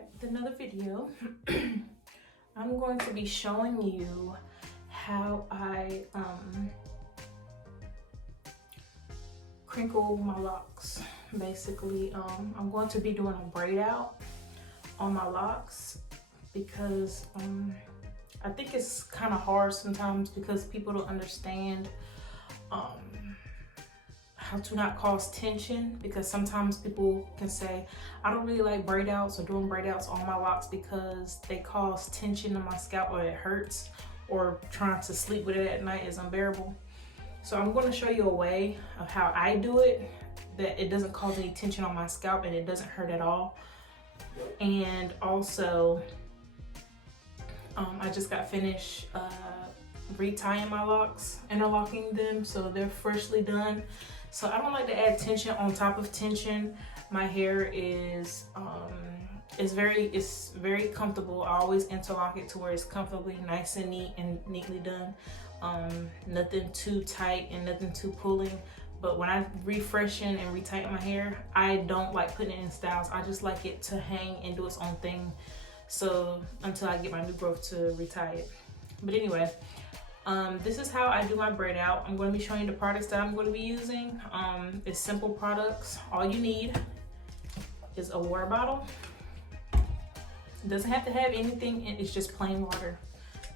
back with another video. I'm going to be showing you how I crinkle my locks. Basically, I'm going to be doing a braid out on my locks because I think it's kind of hard sometimes because people don't understand how to not cause tension, because sometimes people can say, I don't really like braid outs or doing braid outs on my locks because they cause tension in my scalp or it hurts, or trying to sleep with it at night is unbearable. So I'm going to show you a way of how I do it that it doesn't cause any tension on my scalp and it doesn't hurt at all. And also, I just got finished retying my locks, interlocking them, so they're freshly done. So I don't like to add tension on top of tension. My hair is very comfortable. I always interlock it to where it's comfortably nice and neat and neatly done. Nothing too tight and nothing too pulling. But when I refreshen and retighten my hair, I don't like putting it in styles. I just like it to hang and do its own thing. So until I get my new growth to retie it. But anyway, this is how I do my braid out. I'm going to be showing you the products that I'm going to be using. It's simple products. All you need is a water bottle. It doesn't have to have anything in it. It's just plain water,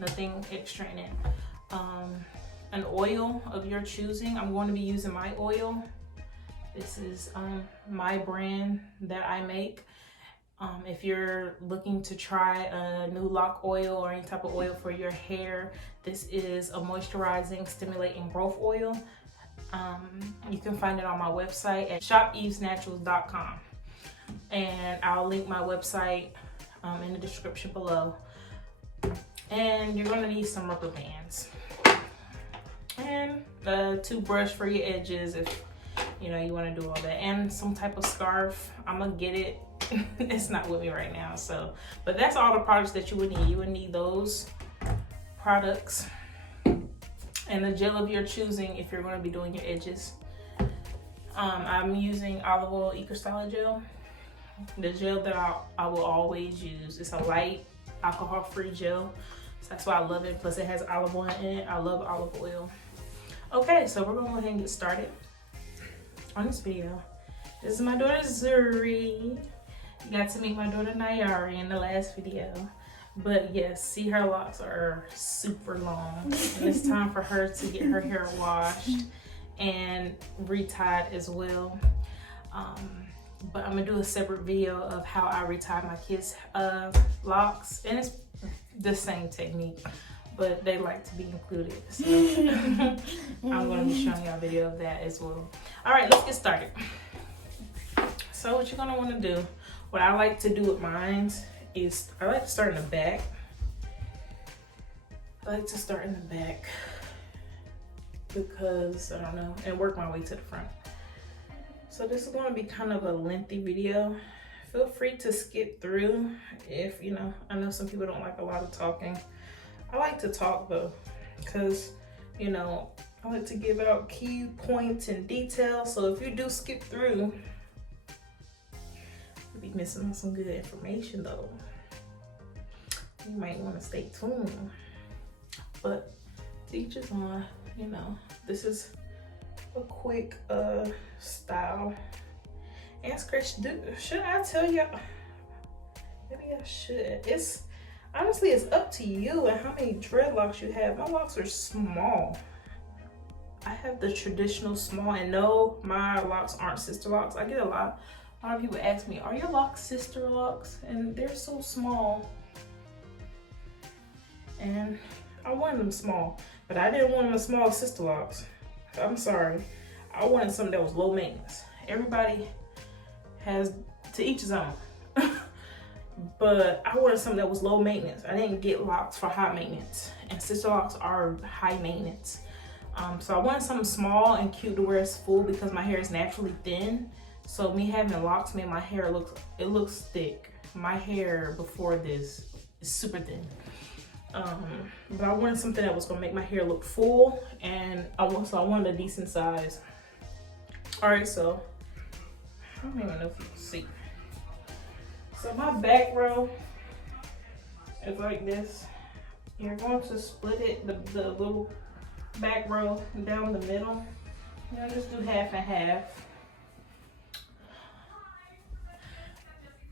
nothing extra in it. An oil of your choosing. I'm going to be using my oil. This is my brand that I make. If you're looking to try a new lock oil or any type of oil for your hair, this is a moisturizing, stimulating growth oil. You can find it on my website at shopevesnaturals.com, and I'll link my website in the description below. And you're gonna need some rubber bands and a toothbrush for your edges if you know you want to do all that, and some type of scarf. I'm gonna get it. It's not with me right now, so but that's all the products that you would need. You would need those products and the gel of your choosing if you're going to be doing your edges. I'm using olive oil Eco Styler gel, the gel that I will always use. It's a light alcohol-free gel, so that's why I love it. Plus it has olive oil in it. I love olive oil. Okay, so we're gonna go ahead and get started on this video. This is my daughter Zuri. You got to meet my daughter Nayari in the last video. But yes, see, her locks are super long. And it's time for her to get her hair washed and retied as well. But I'm gonna do a separate video of how I retie my kids' locks. And it's the same technique, but they like to be included. So I'm gonna be showing y'all a video of that as well. All right, let's get started. So what you're gonna wanna do, what I like to do with mine is I like to start in the back. I like to start in the back because, I don't know, and work my way to the front. So this is gonna be kind of a lengthy video. Feel free to skip through if, you know, I know some people don't like a lot of talking. I like to talk though, because, you know, I like to give out key points and details. So if you do skip through, you'll be missing on some good information though. You might want to stay tuned. But to each his own, you know, this is a quick style. And scratch, should I tell you? Maybe I should. It's honestly, it's up to you and how many dreadlocks you have. My locks are small. I have the traditional small, and no, my locks aren't sister locks. I get a lot of people ask me, are your locks sister locks? And they're so small. And I wanted them small, but I didn't want them small sister locks. I'm sorry. I wanted something that was low maintenance. Everybody has to each his own. But I wanted something that was low maintenance. I didn't get locks for high maintenance, and sister locks are high maintenance. So I wanted something small and cute to where it's full because my hair is naturally thin. So me having locks made my hair looks thick. My hair before this is super thin. But I wanted something that was gonna make my hair look full, and I wanted a decent size. All right, so I don't even know if you can see. So my back row is like this. You're going to split it, the little back row down the middle. You know, just do half and half.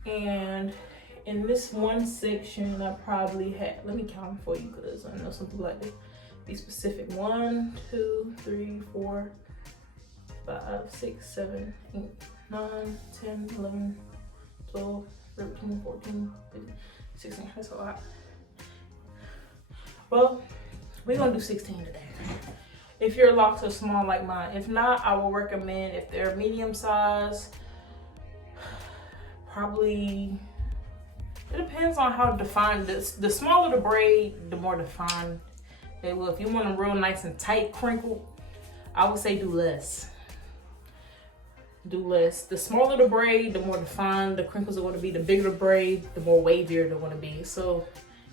And in this one section, I probably had, let me count them for you because I know some people like to be specific. 1, 2, 3, 4, 5, 6, 7, 8, 9, 10, 11, 12, 13, 14, 15, 16. That's a lot. Well, we're gonna do 16 today. If your locks are small like mine. If not, I will recommend, if they're medium size, probably, it depends on how defined this. The smaller the braid, the more defined they will. If you want them real nice and tight crinkled, I would say do less. Do less. The smaller the braid, the more defined the crinkles are going to be. The bigger the braid, the more wavier they're going to be. So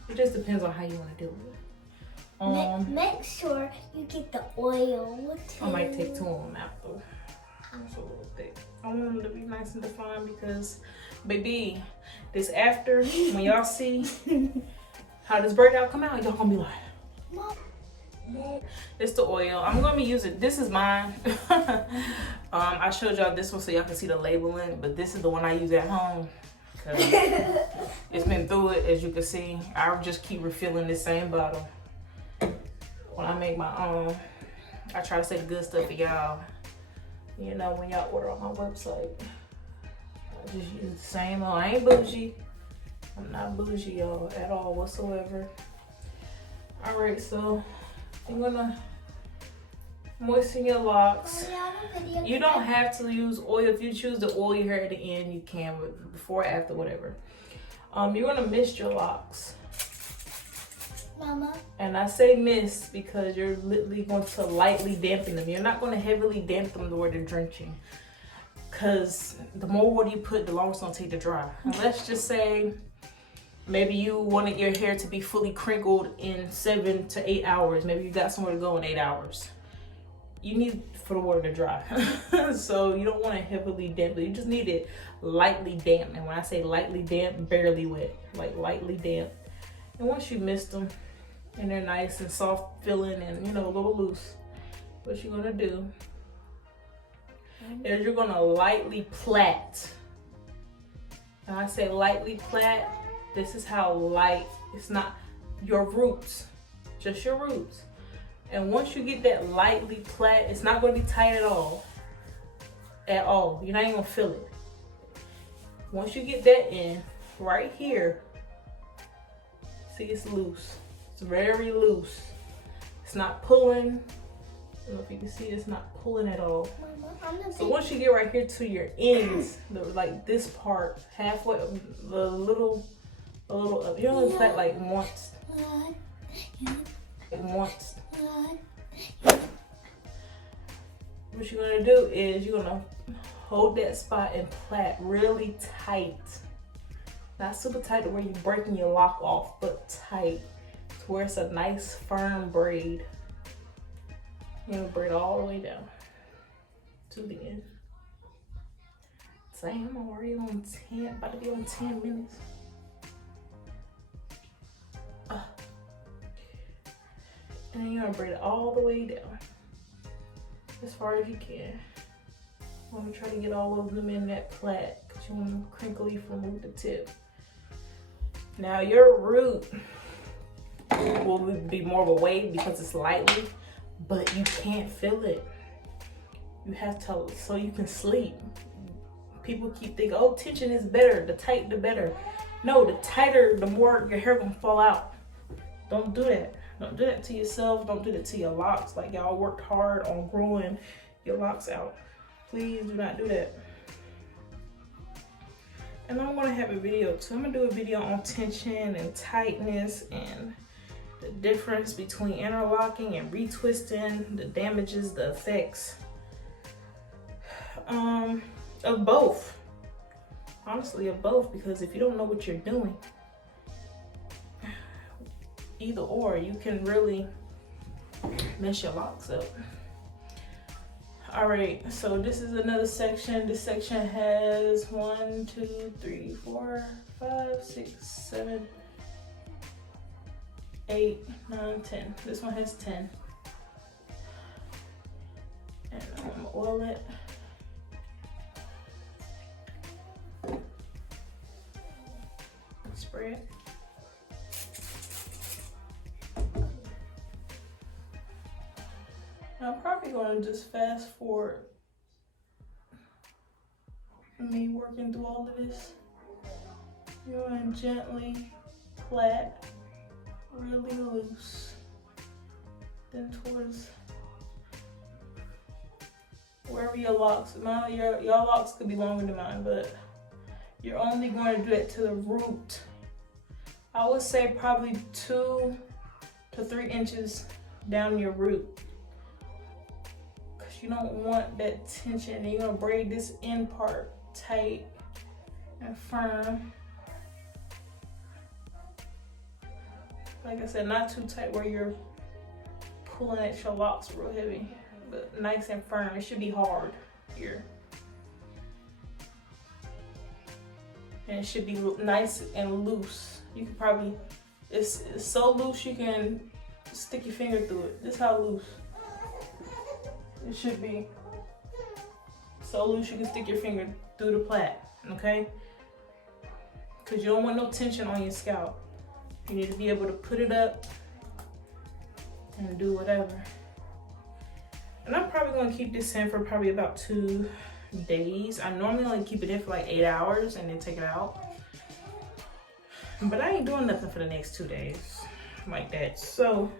it just depends on how you want to do it. Make sure you get the oil too. I might take 2 of them out though. It's a little thick. I want them to be nice and defined because, baby, this after, when y'all see how this braid out come out, y'all gonna be like, Mom. It's the oil. I'm gonna be using, this is mine. I showed y'all this one so y'all can see the labeling, but this is the one I use at home. It's been through it, as you can see. I just keep refilling this same bottle. When I make my own, I try to say the good stuff for y'all. You know, when y'all order on my website, I just use the same old. I ain't bougie. I'm not bougie, y'all, at all whatsoever. All right, so I'm gonna moisten your locks. You don't have to use oil. If you choose the oil here at the end, you can, but before, after, whatever. You're gonna mist your locks. Mama. And I say mist because you're literally going to lightly dampen them. You're not going to heavily dampen them to where they're drenching. Because the more water you put, the longer it's going to take to dry. And let's just say maybe you wanted your hair to be fully crinkled in 7 to 8 hours. Maybe you got somewhere to go in 8 hours. You need for the water to dry. So you don't want to heavily dampen. You just need it lightly damp. And when I say lightly damp, barely wet. Like lightly damp. And once you mist them, and they're nice and soft feeling and, you know, a little loose, what you're gonna do is you're gonna lightly plait. And I say lightly plait, this is how light, it's not your roots, just your roots. And once you get that lightly plait, it's not gonna be tight at all. At all. You're not even gonna feel it. Once you get that in, right here, see, it's loose. It's very loose. It's not pulling. I don't know if you can see, it's not pulling at all. So once you get right here to your ends, like this part, halfway, the little, you only plait like once. Once. What you're gonna do is you're gonna hold that spot and plait really tight. Not super tight to where you're breaking your lock off, but tight to where it's a nice firm braid. You're gonna braid all the way down to the end. Same, I'm already on 10, about to be on 10 minutes. And then you're gonna braid it all the way down, as far as you can. I'm gonna try to get all of them in that plait, because you want to crinkly from root to tip. Now your root will be more of a wave because it's lightly, but you can't feel it. You have to, so you can sleep. People keep thinking, oh, tension is better, the tight the better. No, the tighter, the more your hair gonna fall out. Don't do that. Don't do that to yourself. Don't do that to your locks. Like y'all worked hard on growing your locks out. Please do not do that. And I'm gonna have a video too. I'm gonna do a video on tension and tightness and the difference between interlocking and retwisting, the damages, the effects of both. Honestly, of both, because if you don't know what you're doing, either or, you can really mess your locks up. All right, so this is another section. This section has 1, 2, 3, 4, 5, 6, 7, 8, 9, 10. This one has 10. And I'm gonna oil it. Spray it. Now I'm probably gonna just fast forward me working through all of this. You're gonna gently plait, really loose, then towards wherever your locks. Your locks could be longer than mine, but you're only going to do it to the root. I would say probably 2 to 3 inches down your root. You don't want that tension, and you're gonna braid this end part tight and firm. Like I said, not too tight where you're pulling at your locks real heavy, but nice and firm. It should be hard here. And it should be nice and loose. You can probably, it's so loose you can stick your finger through it. This is how loose. It should be so loose you can stick your finger through the plait, okay? Because you don't want no tension on your scalp. You need to be able to put it up and do whatever. And I'm probably gonna keep this in for probably about 2 days. I normally only keep it in for like 8 hours and then take it out. But I ain't doing nothing for the next 2 days like that. So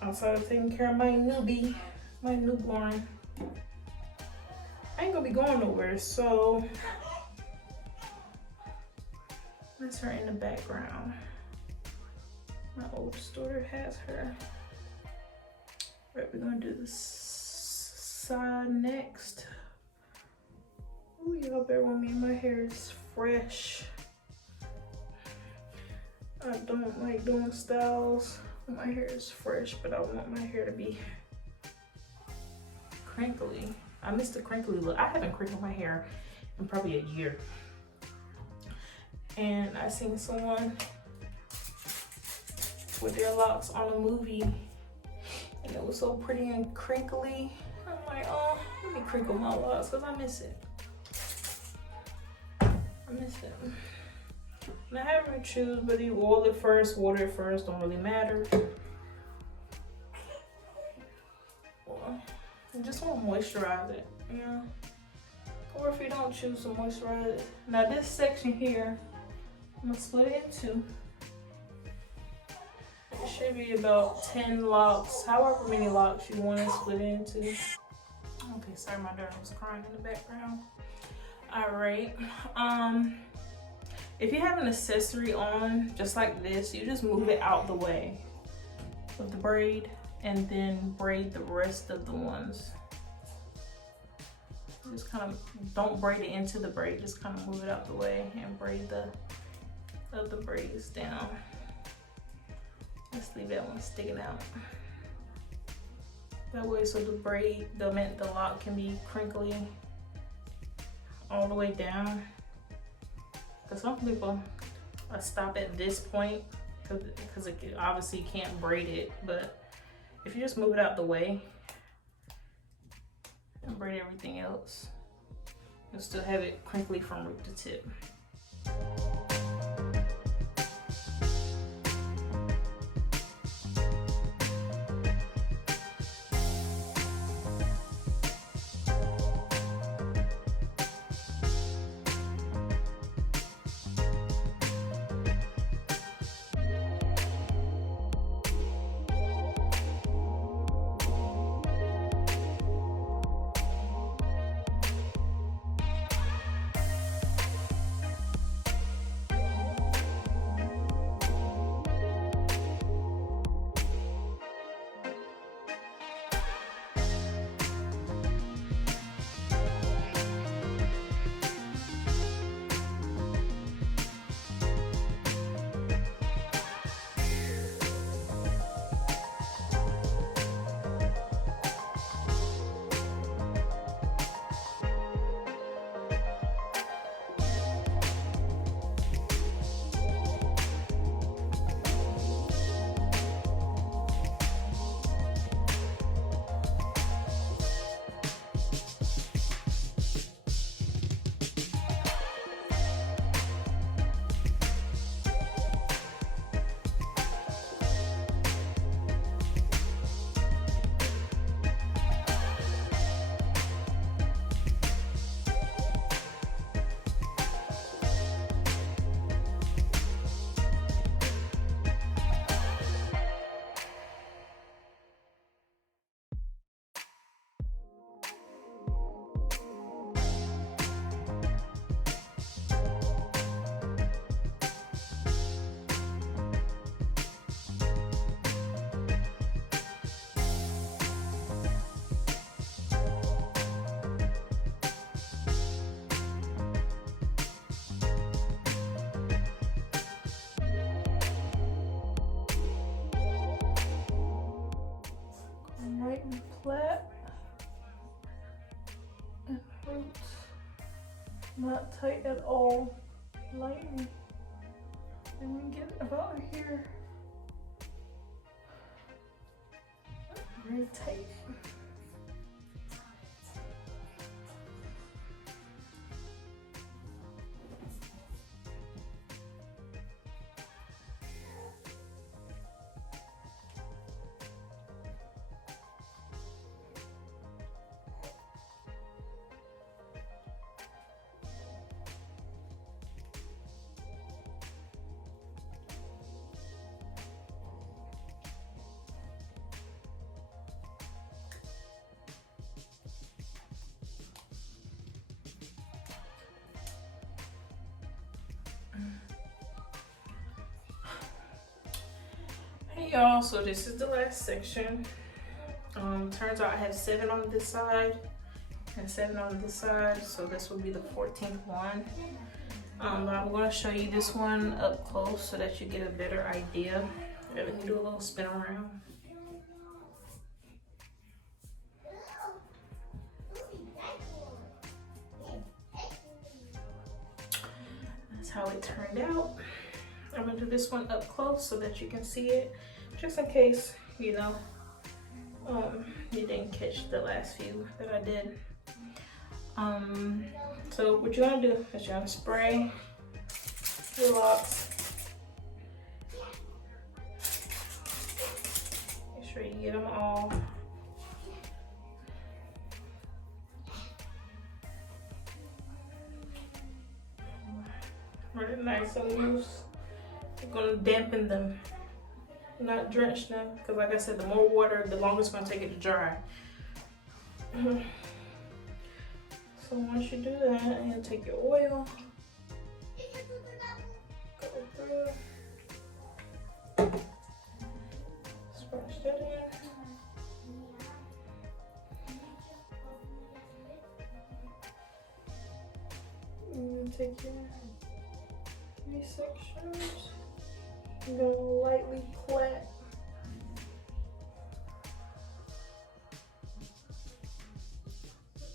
outside of taking care of my newbie, my newborn, I ain't gonna be going nowhere, so that's her in the background. My oldest daughter has her. Right, we're gonna do this side next. Ooh, y'all bear with me, my hair is fresh. I don't like doing styles. My hair is fresh, but I want my hair to be crinkly. I miss the crinkly look. I haven't crinkled my hair in probably a year. And I seen someone with their locks on a movie, and it was so pretty and crinkly. I'm like, oh, let me crinkle my locks because I miss it. I miss it. And I have to choose whether you oil it first, water it first, don't really matter. You just want to moisturize it, yeah. Or if you don't choose to moisturize it. Now this section here, I'm gonna split it in 2. It should be about 10 locks, however many locks you want to split it into. Okay, sorry, my daughter was crying in the background. All right, if you have an accessory on, just like this, you just move it out the way of the braid and then braid the rest of the ones. Just kind of, don't braid it into the braid, just kind of move it out the way and braid the other braids down. Let's leave that one sticking out. That way, so the braid, the lock can be crinkly all the way down. Because some people stop at this point because it obviously can't braid it, but if you just move it out the way and braid everything else, you'll still have it crinkly from root to tip. flat and roots not tight at all, lightly. And we get about here very tight. Hey y'all, so this is the last section. Turns out I have 7 on this side and 7 on this side, so this will be the 14th one. But I'm going to show you this one up close so that you get a better idea. Let me do a little spin around. That's how it turned out. I'm gonna do this one up close so that you can see it, just in case, you know, you didn't catch the last few that I did. So what you're gonna do is you're gonna spray your locks. Make sure you get them all. Really nice and loose. You're gonna dampen them, not drench them, because like I said, the more water, the longer it's gonna take it to dry. So once you do that, you'll take your oil, go through, splash that in. And then take your 3 sections. I'm gonna lightly plait.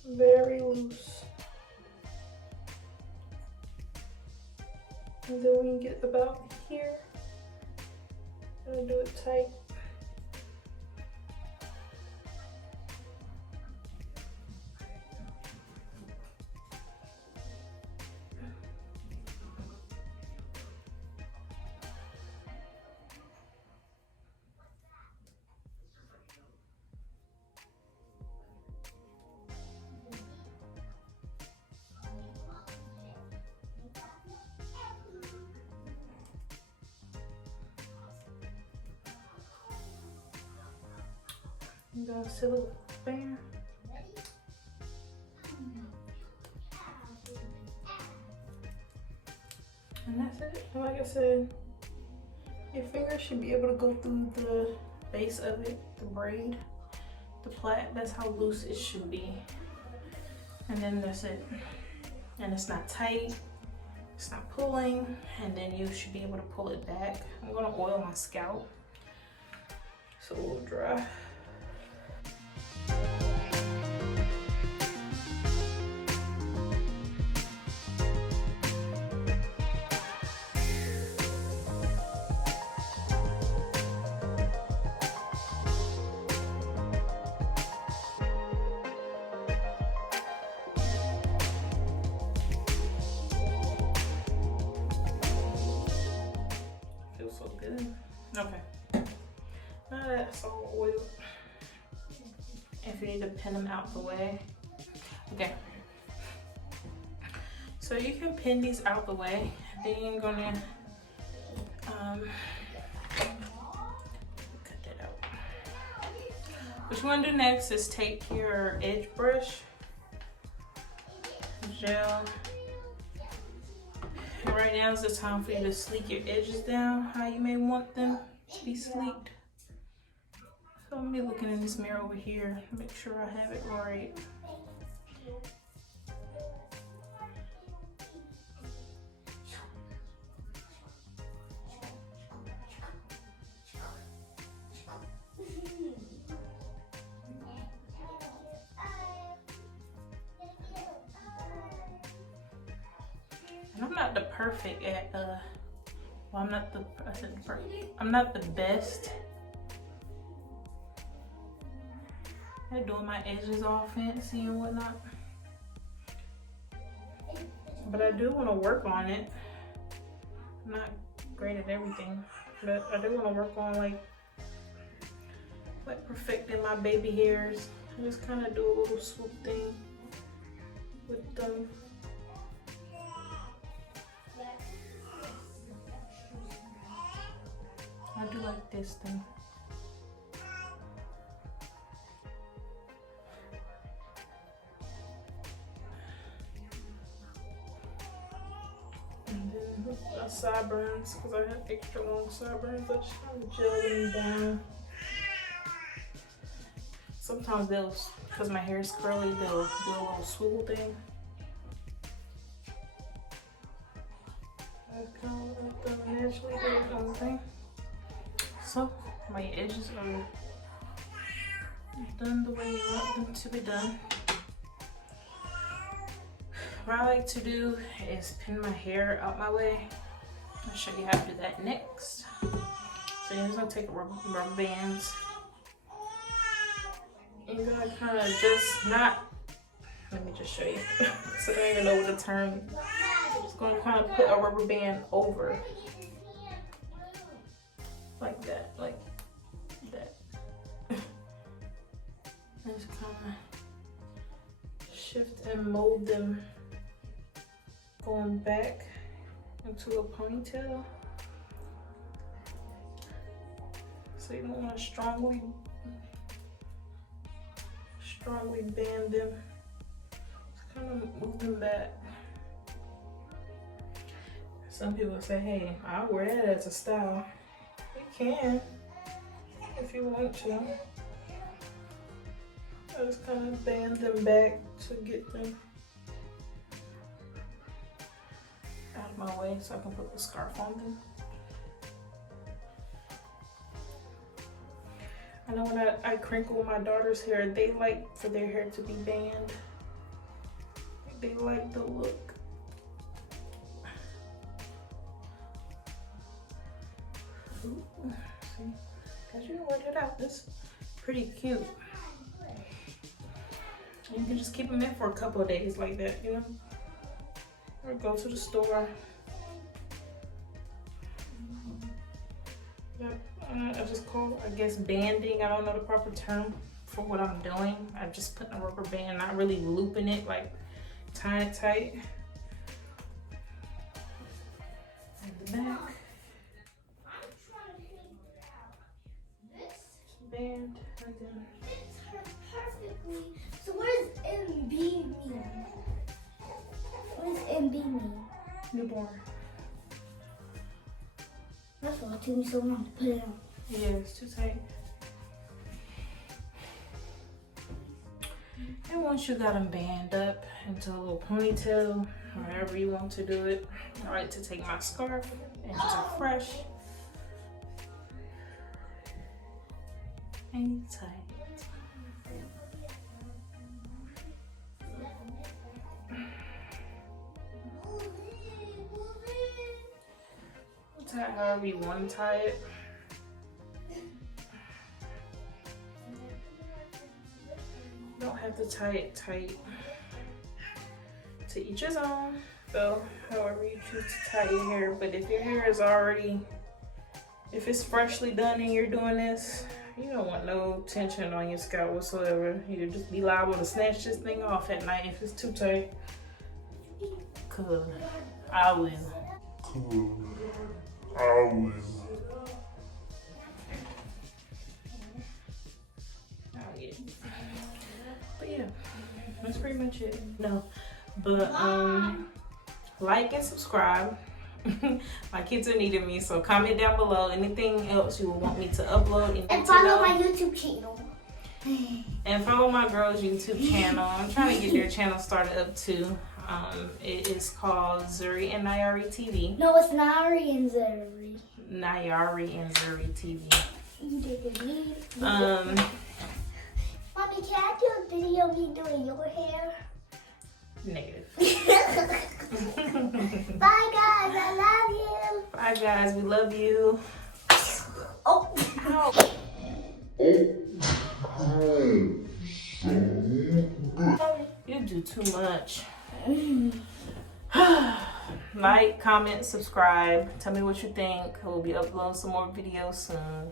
Very loose. And then when you get about here, I'm gonna do it tight. I'm gonna seal it with a band. And that's it. And like I said, your finger should be able to go through the base of it, the braid, the plait. That's how loose it should be. And then that's it. And it's not tight, it's not pulling, and then you should be able to pull it back. I'm gonna oil my scalp so it will dry. Feels so good. Okay. Now that's all oiled. If you need to pin them out the way. Okay. So you can pin these out the way. Then you're gonna cut that out. What you wanna do next is take your edge brush, gel. And right now is the time for you to sleek your edges down how you may want them to be sleeked. So I'm gonna be looking in this mirror over here, make sure I have it right. not the perfect at well, I'm not the perfect. I'm not the best at doing my edges all fancy and whatnot. But I do want to work on it. I'm not great at everything, but I do want to work on like perfecting my baby hairs. I just kind of do a little swoop thing with them. I do like this thing. And then my sideburns, because I have extra long sideburns, I just kind of gel them down. Sometimes they'll, because my hair is curly, they'll do a little swivel thing. I kind of let them naturally do their own thing. So my edges are done the way you want them to be done. What I like to do is pin my hair out my way. I'll show you how to do that next. So you're just gonna take rubber bands. And you're gonna kind of just not, let me just show you. So I don't even know what the term. I'm just gonna kind of put a rubber band over. Like that, like that. And just kind of shift and mold them going back into a ponytail. So you don't want to strongly band them. Just kind of move them back. Some people say, hey, I'll wear that as a style. You can, if you want to. I just kind of band them back to get them out of my way so I can put the scarf on them. I know when I crinkle my daughter's hair, they like for their hair to be band. They like the look. Ooh, see, cause you can work it out. This is pretty cute. You can just keep them in for a couple of days like that, you know? Or go to the store. Yep. I just call, I guess, banding. I don't know the proper term for what I'm doing. I'm just putting a rubber band, not really looping it, like tying it tight. And the back. Band right there. Fits her perfectly. So what does MB mean? What does MB mean? Newborn. That's why it took me so long to put it on. Yeah, it's too tight. And once you got them band up into a little ponytail, however you want to do it, I like to take my scarf and just fresh and tight. Tie it however you want to tie it. You don't have to tie it tight. To each his own. So however you choose to tie your hair. But if your hair is already, if it's freshly done and you're doing this, you don't want no tension on your scalp whatsoever. You'll just be liable to snatch this thing off at night if it's too tight. Cause I will. But yeah, that's pretty much it. No, but like and subscribe. My kids are needing me, so comment down below anything else you would want me to upload. And follow my YouTube channel. And follow my girl's YouTube channel. I'm trying to get their channel started up too. It is called Zuri and Nayari TV. No, it's Nari and Zuri. Nayari and Zuri TV. You did it. Mommy, can I do a video of me doing your hair? Negative. Bye guys, I love you. Bye guys, we love you. Oh. You do too much. Like, comment, subscribe. Tell me what you think. We'll be uploading some more videos soon.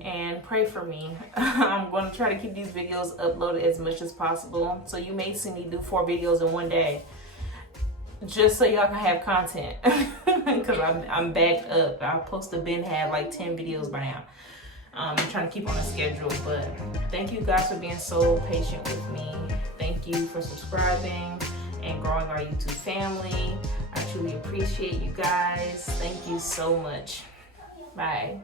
And pray for me. I'm going to try to keep these videos uploaded as much as possible. So you may see me do 4 videos in one day. Just so y'all can have content. Because I'm backed up. I'm supposed to have like 10 videos by now. I'm trying to keep on a schedule. But thank you guys for being so patient with me. Thank you for subscribing and growing our YouTube family. I truly appreciate you guys. Thank you so much. Bye.